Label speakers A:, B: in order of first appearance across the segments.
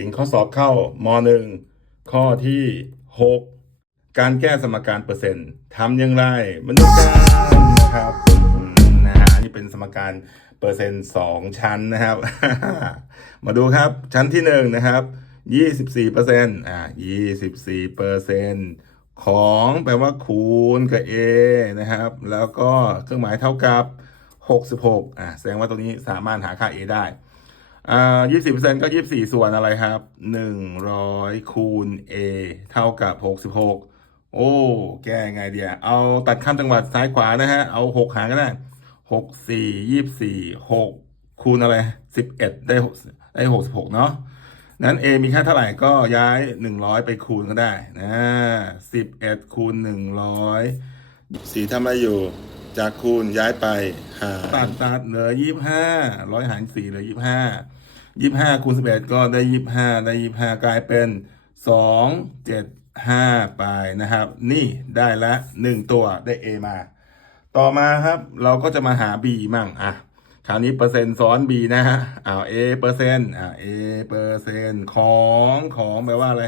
A: กิ่งข้อสอบเข้ามหนึ่งข้อที่ 6 การแก้สมการเปอร์เซ็นต์ทำอย่างไรมาดูกันนะครับนะฮะนนี้เป็นสมการเปอร์เซ็นต์สองชั้นนะครับ มาดูครับชั้นที่หนึ่งนะครับยี่สิบสี่เปอร์เซ็นต์อ่ายี่สิบสี่เปอร์เซ็นต์ของแปลว่าคูณกับ a นะครับ แล้วก็เครื่องหมายเท่ากับหกสิบหกอ่าแสดงว่าตรงนี้สามารถหาค่า a ได้ อ่ายี่สิบเปอร์เซ็นต์ก็ยี่สิบสี่ส่วนอะไรครับหนึ่งร้อยคูณ a เท่ากับหกสิบหกโอ้ แก้ไงเดียเอาตัดข้ามจังหวัดซ้ายขวานะฮะ เอาหกหารก็ได้หกสี่ยี่สิบสี่หกคูณอะไรสิบเอ็ดได้หกได้หกสิบหกเนาะนั้น a มีค่าเท่าไหร่ก็ย้ายหนึ่งร้อยไปคูณก็ได้นะสิบเอ็ดคูณหนึ่งร้อยสี่ทำอะไรอยู่ จากคูณย้ายไปหารตัดตัดเหลือยี่ห้าร้อยหารสี่เหลือยี่ห้า ยี่ห้าคูณสิบเอ็ดก็ได้ยี่ห้าได้ยี่ห้ากลายเป็นสองเจ็ดห้าไปนะครับ นี่ได้ละหนึ่งตัวได้ A มา ต่อมาครับเราก็จะมาหา B มั่งอะคราวนี้เปอร์เซ็นต์ซ้อน B นะฮะอ้าว A เปอร์เซ็นต์อ่า A เปอร์เซ็นต์ของของแปลว่าอะไร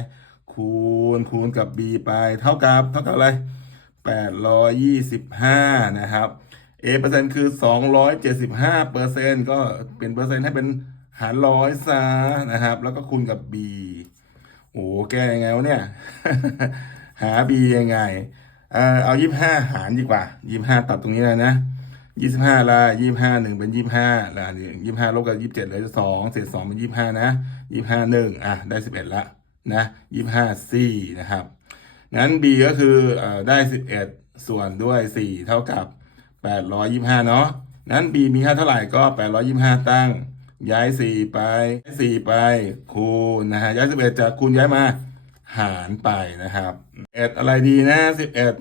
A: คูณคูณกับ B ไปเท่ากับเท่ากับอะไรแปดร้อยยี่สิบห้านะครับ A เปอร์เซ็นต์คือสองร้อยเจ็ดสิบห้าเปอร์เซ็นต์ก็เป็นเปอร์เซ็นต์ให้เป็น หารร้อยซะนะครับ แล้วก็คูณกับ b โอ้แกยังไงวะเนี่ย หา b ยังไง เออเอายี่ห้าหารดีกว่ายี่ห้าตัดตรงนี้เลยนะยี่สิบห้าละยี่ห้าหนึ่งเป็นยี่ห้าละยี่ห้าลบกับยี่สิบเจ็ดเหลือสองเศษสองเป็นยี่ห้านะยี่ห้าหนึ่งอะได้สิบเอ็ดละนะยี่ห้าสี่นะครับงั้น b ก็คือเอ่อได้สิบเอ็ดส่วนด้วยสี่เท่ากับแปดร้อยยี่ห้าเนาะงั้น b มีค่าเท่าไหร่ก็แปดร้อยยี่ห้าตั้ง ย้ายสี่ไปสี่ไป คูณนะฮะย้ายสิบเอ็ดจากคูณย้ายมา หารไปนะครับเอ็ดอะไรดีนะสิบเอ็ด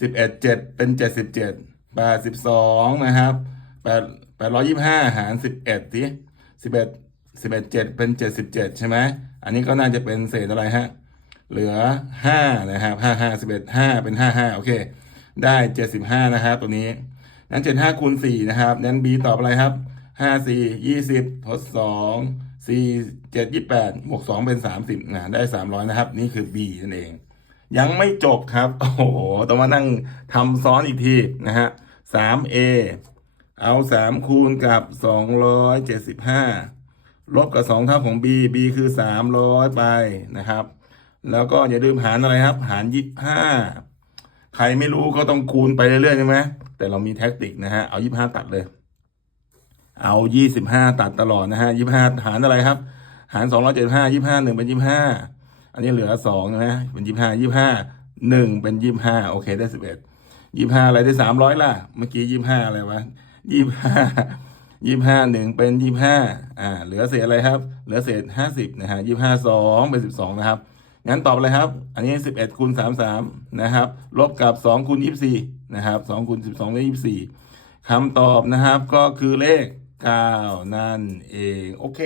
A: สิบเอ็ดเจ็ดเป็นเจ็ดสิบเจ็ดแปดสิบสองนะครับแปดแปดร้อยยี่ห้าหารสิบเอ็ดทีสิบเอ็ดสิบเอ็ดเจ็ดเป็นเจ็ดสิบเจ็ดใช่ไหมอันนี้ก็น่าจะเป็นเศษอะไรฮะเหลือห้านะครับห้าห้าสิบเอ็ดห้าเป็นห้าห้าโอเค ได้เจ็ดสิบห้านะครับตัวนี้นั้นเจ็ดห้าคูณสี่นะครับนั้น b ตอบอะไรครับ ห้าสี่ยี่สิบทดสองสี่เจ็ดยี่แปดบวกสองเป็นสามสิบนะได้สามร้อยนะครับ นี่คือ b นั่นเอง ยังไม่จบครับ โอ้โห ต้องมานั่งทำซ้อนอีกทีนะฮะสาม a เอาสามคูณกับสองร้อยเจ็ดสิบห้าลบกับสองเท่าของ b b คือสามร้อยไปนะครับ แล้วก็อย่าลืมหารอะไรครับ หารยี่ห้าใครไม่รู้ก็ต้องคูณไปเรื่อยๆใช่ไหมแต่เรามีแท็กติกนะฮะ เอายี่ห้าตัดเลย เอายี่สิบห้าตัดตลอดนะฮะยี่ห้าหารอะไรครับ หารสองร้อยเจ็ดห้ายี่ห้าหนึ่งเป็นยี่ห้าอันนี้เหลือสองนะเป็นยี่ห้ายี่ห้าหนึ่งเป็นยี่ห้าโอเคได้สิบเอ็ดยี่ห้าอะไรได้สามร้อยล่ะ เมื่อกี้ยี่ห้าอะไรวะยี่ห้ายี่ห้าหนึ่งเป็นยี่ห้าอ่า เหลือเศษอะไรครับ เหลือเศษห้าสิบนะฮะยี่ห้าสองเป็นสิบสองนะครับงั้นตอบเลยครับ อันนี้สิบเอ็ดคูณสามสามนะครับ ลบกับสองคูณยี่สี่นะครับสองคูณสิบสองได้ยี่สี่คำตอบนะครับก็คือเลข เก้านั่นเองโอเค